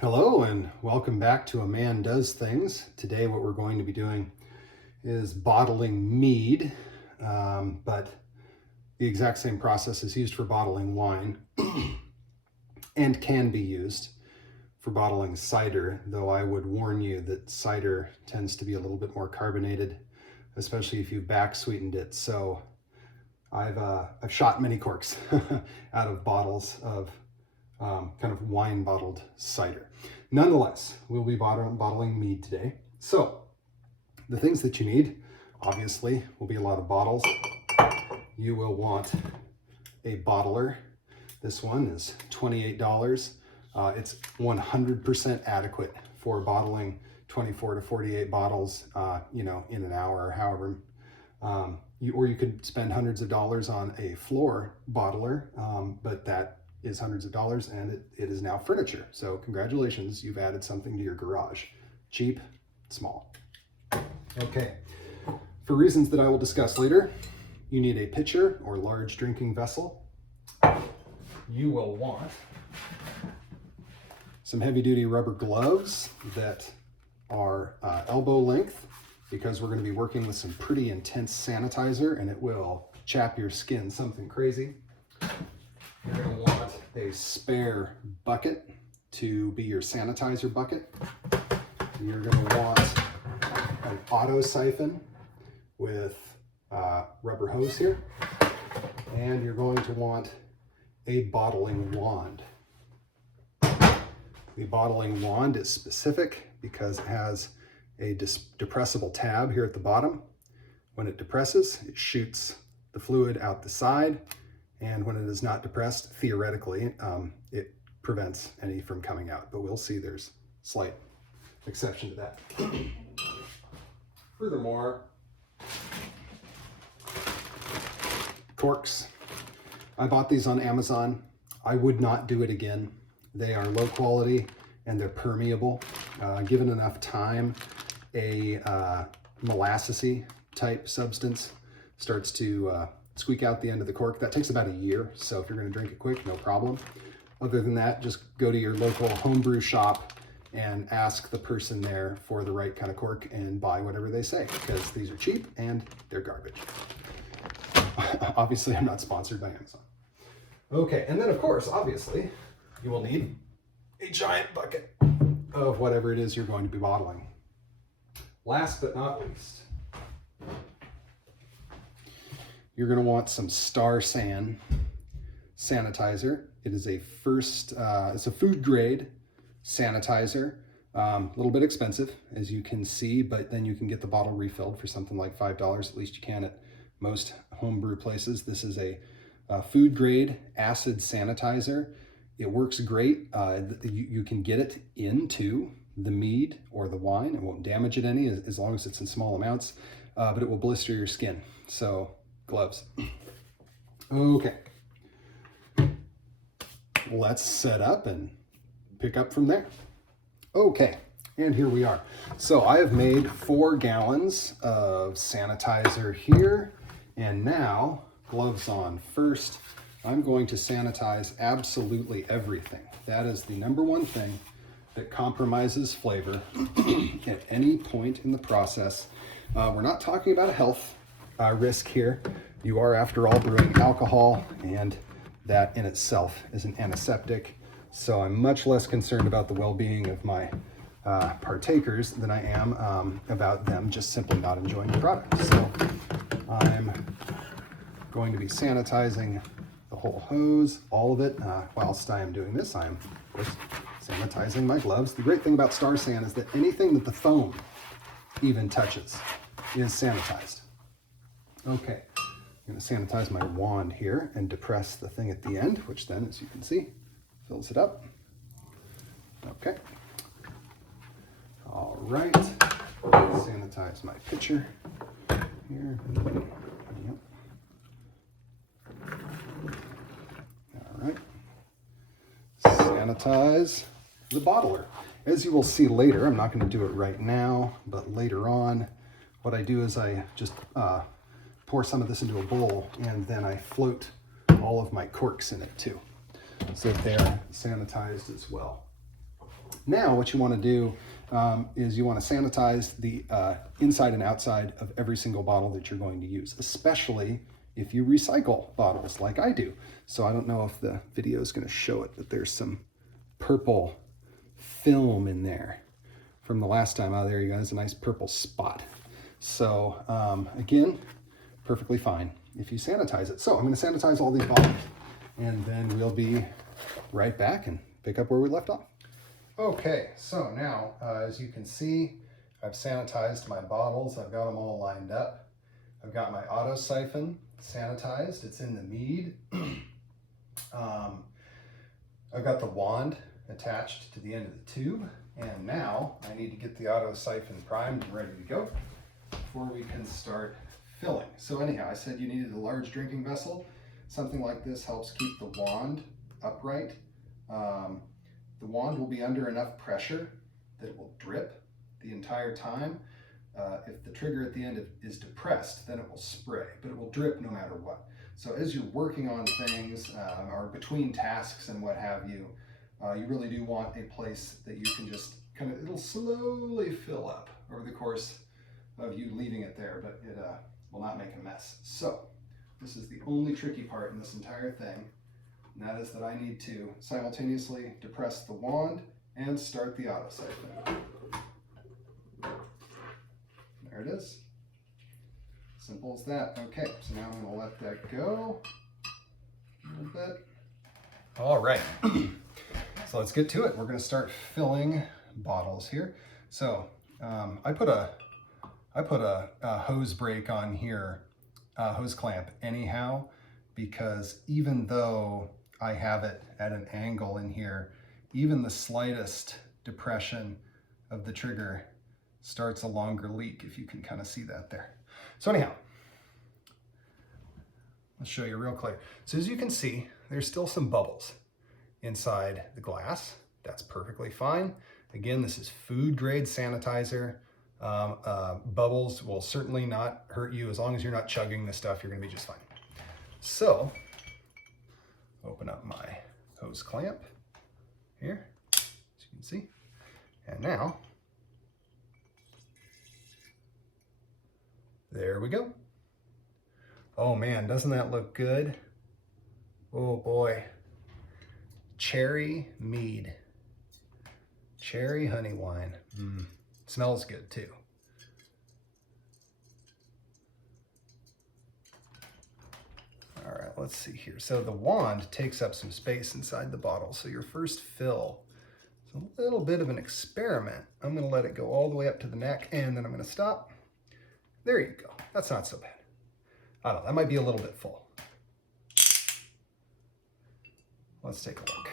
Hello and welcome back to A Man Does Things. Today what we're going to be doing is bottling mead, but the exact same process is used for bottling wine and can be used for bottling cider, though I would warn you that cider tends to be a little bit more carbonated, especially if you back sweetened it. So I've shot many corks out of bottles of kind of wine bottled cider. Nonetheless, we'll be bottling mead today. So the things that you need, obviously, will be a lot of bottles. You will want a bottler. This one is $28. It's 100% adequate for bottling 24 to 48 bottles, in an hour or however. Or you could spend hundreds of dollars on a floor bottler, but that is hundreds of dollars, and it is now furniture. So congratulations, you've added something to your garage. Cheap, small. Okay, for reasons that I will discuss later, you need a pitcher or large drinking vessel. You will want some heavy-duty rubber gloves that are elbow length, because we're going to be working with some pretty intense sanitizer and it will chap your skin something crazy. You're going to want a spare bucket to be your sanitizer bucket. You're going to want an auto siphon with rubber hose here. And you're going to want a bottling wand. The bottling wand is specific because it has a depressible tab here at the bottom. When it depresses, it shoots the fluid out the side. And when it is not depressed, theoretically, it prevents any from coming out. But we'll see there's slight exception to that. Furthermore, corks. I bought these on Amazon. I would not do it again. They are low quality and they're permeable. Given enough time, a molassesy type substance starts to squeak out the end of the cork. That takes about a year, so if you're going to drink it quick, no problem. Other than that, just go to your local homebrew shop and ask the person there for the right kind of cork and buy whatever they say, because these are cheap and they're garbage. Obviously, I'm not sponsored by Amazon. Okay, and then of course, obviously, you will need a giant bucket of whatever it is you're going to be bottling. Last but not least, you're going to want some Star San sanitizer. It is it's a food grade sanitizer. A little bit expensive, as you can see, but then you can get the bottle refilled for something like $5. At least you can at most homebrew places. This is a food grade acid sanitizer. It works great. You can get it into the mead or the wine. It won't damage it any as long as it's in small amounts, but it will blister your skin. So gloves. Okay, let's set up and pick up from there. Okay, and here we are. So I have made 4 gallons of sanitizer here, and now gloves on. First, I'm going to sanitize absolutely everything. That is the number one thing that compromises flavor at any point in the process. We're not talking about a health risk here. You are, after all, brewing alcohol, and that in itself is an antiseptic. So I'm much less concerned about the well-being of my partakers than I am about them just simply not enjoying the product. So I'm going to be sanitizing the whole hose, all of it. Whilst I am doing this, I'm, of course, sanitizing my gloves. The great thing about Star San is that anything that the foam even touches is sanitized. Okay, I'm going to sanitize my wand here and depress the thing at the end, which then, as you can see, fills it up. Okay. All right. Sanitize my pitcher here. Yep. All right. Sanitize the bottler. As you will see later, I'm not going to do it right now, but later on, what I do is I just pour some of this into a bowl, and then I float all of my corks in it too, so that they're sanitized as well. Now what you want to do is you want to sanitize the inside and outside of every single bottle that you're going to use, especially if you recycle bottles like I do. So I don't know if the video is going to show it, but there's some purple film in there from the last time. Oh, there you go. There's a nice purple spot. So again, perfectly fine if you sanitize it. So I'm going to sanitize all these bottles, and then we'll be right back and pick up where we left off. Okay, so now, as you can see, I've sanitized my bottles. I've got them all lined up. I've got my auto siphon sanitized. It's in the Mead. I've got the wand attached to the end of the tube. And now I need to get the auto siphon primed and ready to go before we can start filling. So anyhow, I said you needed a large drinking vessel. Something like this helps keep the wand upright. The wand will be under enough pressure that it will drip the entire time. If the trigger at the end is depressed, then it will spray, but it will drip no matter what. So as you're working on things or between tasks and what have you, you really do want a place that you can just kind of, it'll slowly fill up over the course of you leaving it there, but it will not make a mess. So this is the only tricky part in this entire thing. And that is that I need to simultaneously depress the wand and start the auto siphon. There it is. Simple as that. Okay, so now I'm going to let that go a little bit. All right, so let's get to it. We're going to start filling bottles here. So I put a hose brake on here, hose clamp anyhow, because even though I have it at an angle in here, even the slightest depression of the trigger starts a longer leak, if you can kind of see that there. So anyhow, let's show you real clear. So as you can see, there's still some bubbles inside the glass. That's perfectly fine. Again, this is food grade sanitizer. Bubbles will certainly not hurt you as long as you're not chugging the stuff. You're going to be just fine. So open up my hose clamp here, as you can see. And now, there we go. Oh man, doesn't that look good? Oh boy. Cherry mead. Cherry honey wine. Smells good too. All right, let's see here. So the wand takes up some space inside the bottle. So your first fill is a little bit of an experiment. I'm going to let it go all the way up to the neck, and then I'm going to stop. There you go. That's not so bad. I don't know, that might be a little bit full. Let's take a look.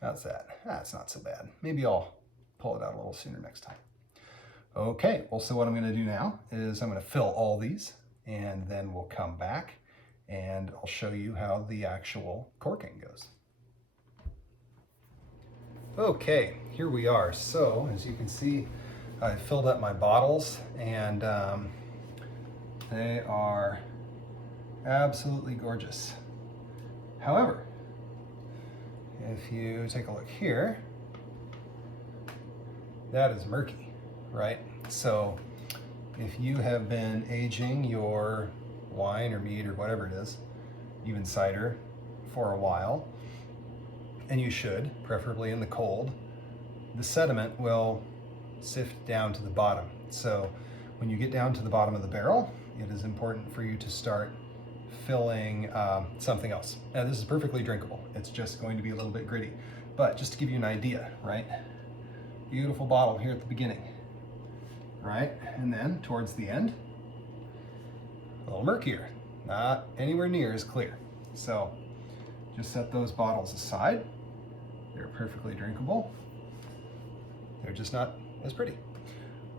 How's that? That's not so bad. Maybe I'll pull it out a little sooner next time. Okay, well, so what I'm going to do now is I'm going to fill all these, and then we'll come back and I'll show you how the actual corking goes. Okay, here we are. So as you can see, I filled up my bottles, and they are absolutely gorgeous. However, if you take a look here, that is murky, right? So if you have been aging your wine or mead or whatever it is, even cider, for a while, and you should, preferably in the cold, the sediment will sift down to the bottom. So when you get down to the bottom of the barrel, it is important for you to start filling something else. Now this is perfectly drinkable. It's just going to be a little bit gritty. But just to give you an idea, right? Beautiful bottle here at the beginning, right? And then towards the end, a little murkier, not anywhere near as clear. So just set those bottles aside. They're perfectly drinkable. They're just not as pretty.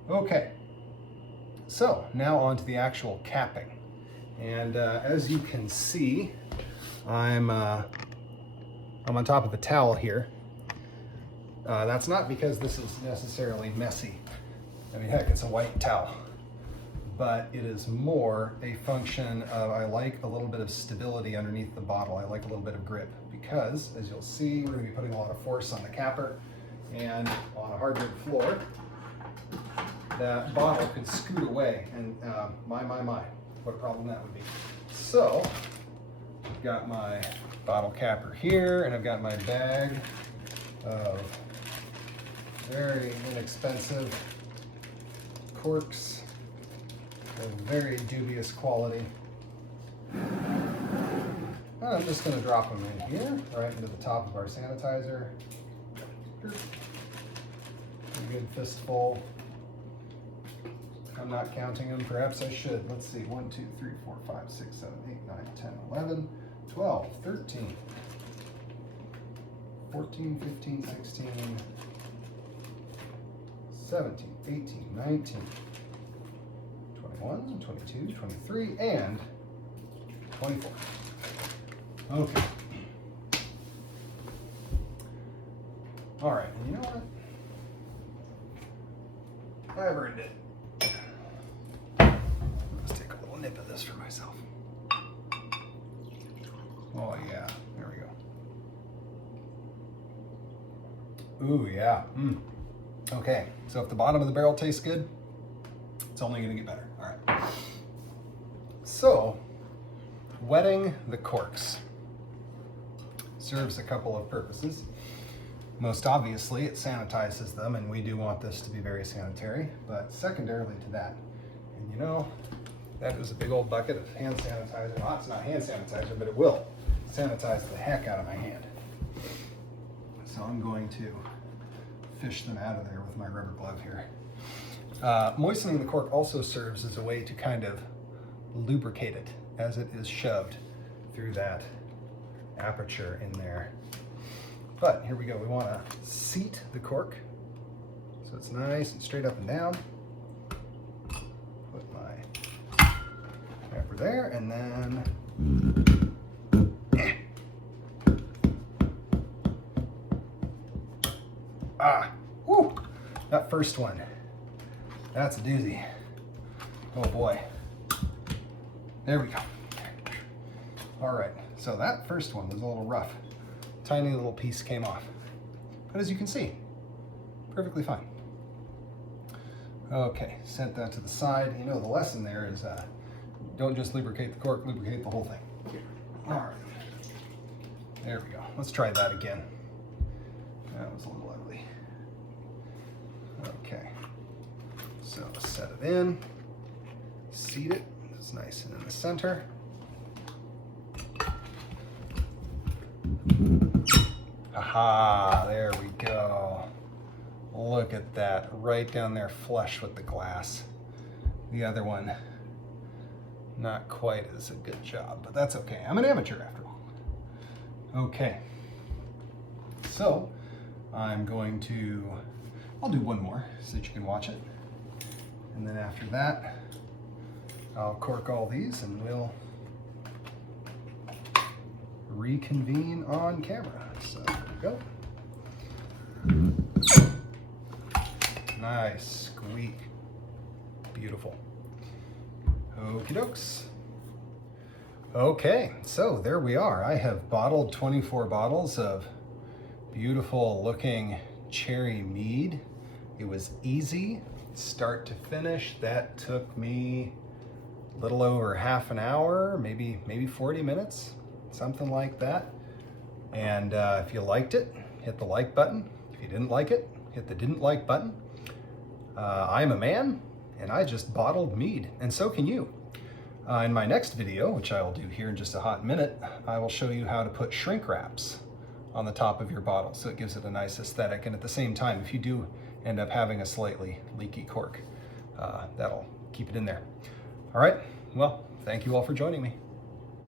Okay, so now on to the actual capping. And as you can see, I'm on top of a towel here. That's not because this is necessarily messy. I mean, heck, it's a white towel. But it is more a function of, I like a little bit of stability underneath the bottle. I like a little bit of grip because, as you'll see, we're going to be putting a lot of force on the capper, and on a hardwood floor, that bottle could scoot away, and my, what a problem that would be. So, I've got my bottle capper here, and I've got my bag of very inexpensive corks of very dubious quality. I'm just going to drop them in here, right into the top of our sanitizer. A good fistful. I'm not counting them, perhaps I should. Let's see, 1, 2, 3, 4, 5, 6, 7, 8, 9, 10, 11, 12, 13, 14, 15, 16, 17, 18, 19, 21, 22, 23, and 24. Okay. All right, and you know what? I've earned it. Let's take a little nip of this for myself. Oh yeah, there we go. Ooh yeah. Okay, so if the bottom of the barrel tastes good, it's only gonna get better. All right. So, wetting the corks serves a couple of purposes. Most obviously, it sanitizes them, and we do want this to be very sanitary, but secondarily to that, and you know, that is a big old bucket of hand sanitizer. Well, it's not hand sanitizer, but it will sanitize the heck out of my hand. So I'm going to fish them out of there with my rubber glove here. Moistening the cork also serves as a way to kind of lubricate it as it is shoved through that aperture in there. But here we go, we want to seat the cork so it's nice and straight up and down. Put my wrapper there, and then whoo, that first one, that's a doozy. Oh boy, there we go. All right, so that first one was a little rough. Tiny little piece came off, but as you can see, perfectly fine. Okay, set that to the side. You know, the lesson there is don't just lubricate the cork, lubricate the whole thing. All right, there we go. Let's try that again. That was a little ugly. Okay, so set it in, seat it. It's nice and in the center. Aha, there we go. Look at that, right down there flush with the glass. The other one, not quite as a good job, but that's okay. I'm an amateur after all. Okay, so I'm going to, I'll do one more so that you can watch it. And then after that, I'll cork all these and we'll reconvene on camera. So there we go. Nice squeak. Beautiful. Okie dokes. Okay, so there we are. I have bottled 24 bottles of beautiful looking cherry mead. It was easy, start to finish. That took me a little over half an hour, maybe 40 minutes, something like that. And if you liked it, hit the like button. If you didn't like it, hit the didn't like button. I'm a man, and I just bottled mead, and so can you. In my next video, which I will do here in just a hot minute, I will show you how to put shrink wraps on the top of your bottle so it gives it a nice aesthetic. And at the same time, if you do end up having a slightly leaky cork, that'll keep it in there. All right, well, thank you all for joining me.